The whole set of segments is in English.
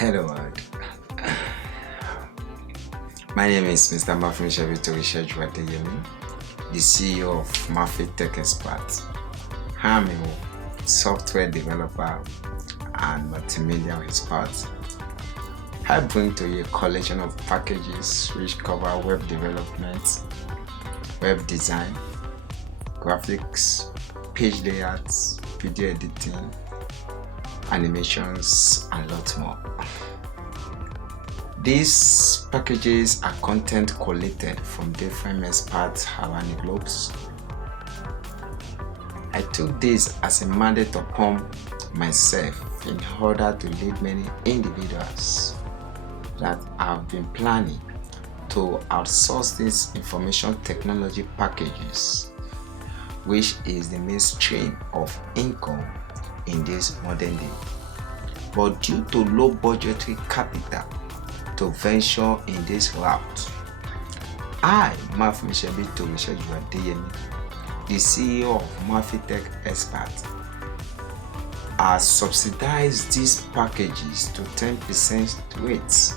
Hello, world. My name is Mr. Mafin Shabito Research Wateyemi, the CEO of Mafin Tech Experts. I'm a software developer and multimedia expert. I bring to you a collection of packages which cover web development, web design, graphics, page layouts, video editing, animations, and lots more. These packages are content collated from different experts around the globe. I took this as a mandate upon myself in order to lead many individuals that have been planning to outsource these information technology packages, which is the mainstream of income in this modern day. But due to low budgetary capital to venture in this route, I, Mafin Shabito Research Wateyemi, the CEO of Mafin Tech Experts, has subsidized these packages to 10% rates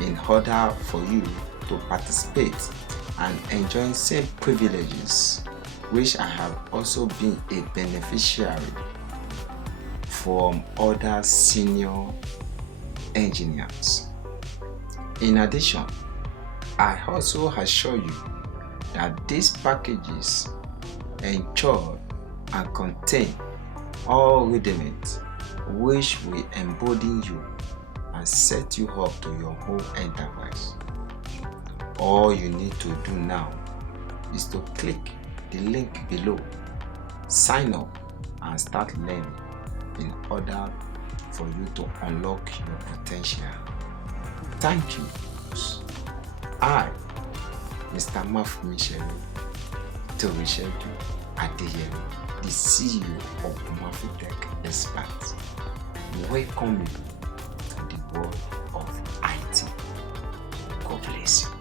in order for you to participate and enjoy same privileges which I have also been a beneficiary from other senior engineers. In addition, I also assure you that these packages ensure and contain all rudiments which will embolden you and set you up to your whole enterprise. All you need to do now is to click the link below, sign up and start learning in order for you to unlock your potential. Thank you. I, Mr. Mafin Shabito Research Wateyemi, the CEO of Mafin Tech Experts, welcome you to the world of IT. God bless you.